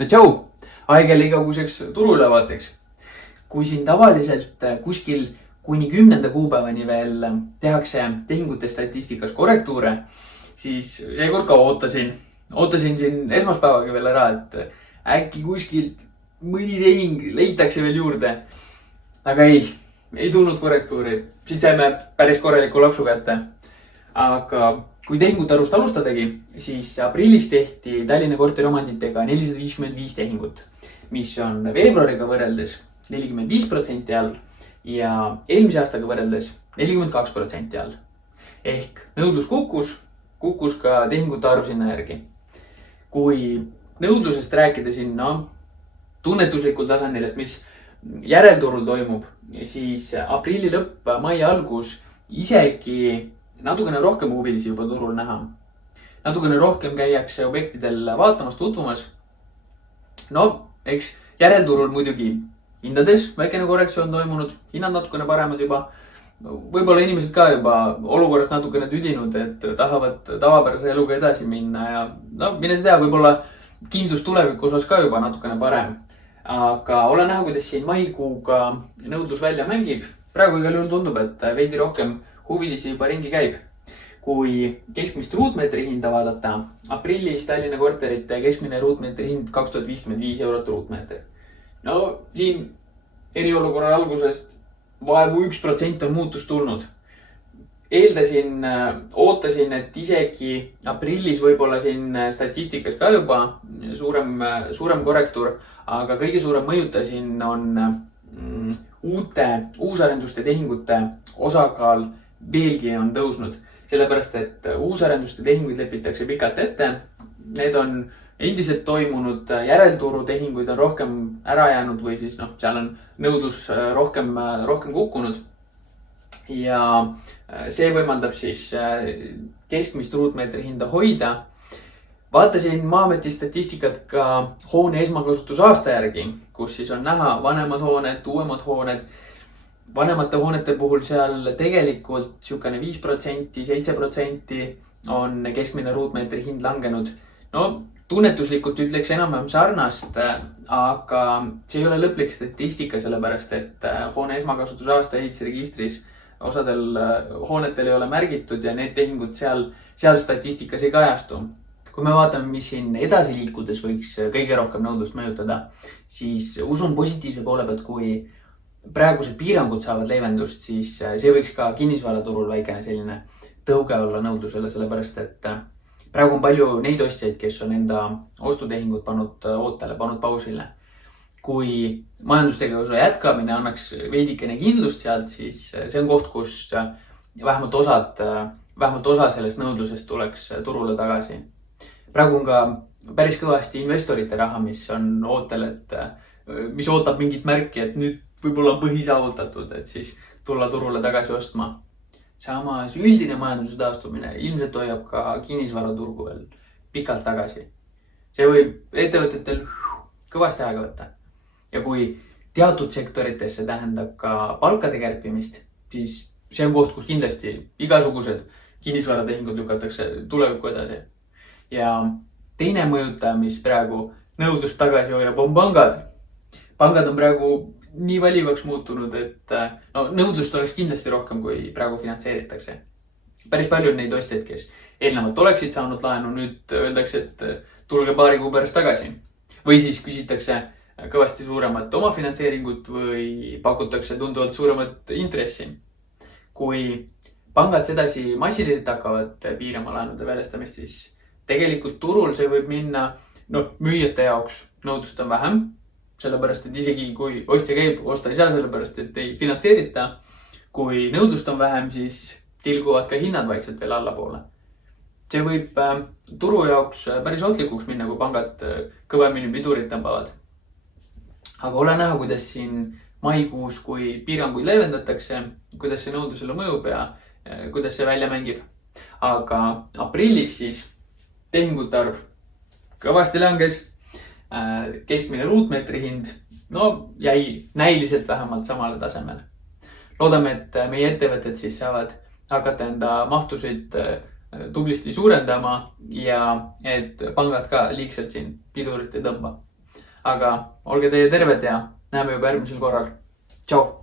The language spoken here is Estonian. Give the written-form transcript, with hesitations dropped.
No tšau, aeg jälle igakuseks turuülevaateks. Kui siin tavaliselt kuskil kuni 10. kuupäevani veel tehakse tehingute statistikas korrektuure, siis seekord ka ootasin siin esmaspäevaga veel ära, et äkki kuskilt mõni tehing leitakse veel juurde. Aga ei tulnud korrektuuri. Siit saime päris korraliku laksu kätte. Aga kui tehingute arvust alustadagi, siis aprillis tehti Tallinna korteriomanditega 455 tehingut, mis on veebruariga võrreldes 45% all ja eelmise aastaga võrreldes 42% all. Ehk nõudlus kukkus ka tehingute arv sinna järgi. Kui nõudlusest rääkida sinna tunnetuslikul tasandil, et mis järelturul toimub, siis aprilli lõpp, mai algus isegi natukene rohkem huvilisi juba turul näha. Natukene rohkem käiakse objektidel vaatamas, tutvumas. No, eks järelturul muidugi hindades väikene korrektsioon toimunud, hinnad natukene paremad juba. Võib-olla inimesed ka juba olukorrast natukene tüdinud, et tahavad tavapärase eluga edasi minna ja mine sa tea, võib-olla kindlus tuleviku osas ka juba natukene parem. Aga ole näha, kuidas siin maikuuga nõudlus välja mängib. Praegu igal juhul tundub, et veidi rohkem huvilisi juba ringi käib. Kui keskmist ruutmeetri hinda vaadata, aprillis Tallinna korterite keskmine ruutmeetri hind 2055 eurot ruutmeeter. No siin eriolukorra algusest vaevu 1% on muutust tulnud. Ootasin, et isegi aprillis võib-olla siin statistikas ka juba suurem korrektuur, aga kõige suurem mõjuta siin on uusarenduste tehingute osakaal veelgi on tõusnud. Sellepärast, et uusarenduste tehinguid lepitakse pikalt ette. Need on endiselt toimunud, järelturu tehinguid on rohkem ära jäänud või siis seal on nõudlus rohkem kukkunud. Ja see võimaldab siis keskmist ruutmeetri hinda hoida. Vaatasin Maa-ameti statistikat ka hoone esmakasutusaasta järgi, kus siis on näha vanemad hooned, uuemad hooned. Vanemate hoonete puhul seal tegelikult siukene 5%, 7% on keskmine ruutmeetri hind langenud. No tunnetuslikult ütleks enam-vähem sarnast, aga see ei ole lõplik statistika, sellepärast et hoone esmakasutusaasta ehitusregistris osadel hoonetel ei ole märgitud ja need tehingud seal statistikas ei kajastu. Kui me vaatame, mis siin edasi liikudes võiks kõige rohkem nõudlust mõjutada, siis usun positiivse poole pealt, kui praegused piirangud saavad leevendust, siis see võiks ka kinnisvaraturul väikene selline tõuge olla nõudlusele, sellepärast et praegu on palju neid ostjaid, kes on enda ostutehingud pannud ootele, pannud pausile. Kui majandustegevuse jätkamine annaks veidikene kindlust sealt, siis see on koht, kus vähemalt osa sellest nõudlusest tuleks turule tagasi. Praegu on ka päris kõvasti investorite raha, mis on ootel, mis ootab mingit märki, et nüüd võib-olla on põhi saavutatud, et siis tulla turule tagasi ostma. Samas üldine majanduse taastumine ilmselt hoiab ka kinnisvaraturgu veel pikalt tagasi. See võib ettevõtetel kõvasti aega võtta. Ja kui teatud sektorites see tähendab ka palkade kärpimist, siis see on koht, kus kindlasti igasugused kinnisvaratehingud lükatakse tulevikku edasi. Ja teine mõjutaja, mis praegu nõudlust tagasi hoiab, on pangad. Pangad on praegu nii valivaks muutunud, et nõudlust oleks kindlasti rohkem, kui praegu finantseeritakse. Päris palju on neid ostjaid, kes eelnevalt oleksid saanud laenu, nüüd öeldakse, et tulge paari kuu pärast tagasi. Või siis küsitakse kõvasti suuremat omafinantseeringut või pakutakse tunduvalt suuremat intressi. Kui pangad sedasi massiliselt hakkavad piirama laenude väljastamist, siis tegelikult turul see võib minna müüjate jaoks nõudlust on vähem. Sellepärast, et isegi kui ostja käib, osta ei saa sellepärast, et ei finantseerita. Kui nõudlust on vähem, siis tilguvad ka hinnad vaikselt veel allapoole. See võib turu jaoks päris ohtlikuks minna, kui pangad kõvemini pidurit tõmbavad. Aga ole näha, kuidas siin maikuus, kui piiranguid leevendatakse, kuidas see nõudlusele mõjub ja kuidas see välja mängib. Aga aprillis siis tehingute arv kõvasti langes. Keskmine ruutmeetri hind jäi näiliselt vähemalt samale tasemele. Loodame, et meie ettevõtted siis saavad hakata enda mahtusid tublisti suurendama ja et pangad ka liigselt siin pidurit ei tõmba. aga olge teie terved ja näeme juba järgmisel korral. Tšau!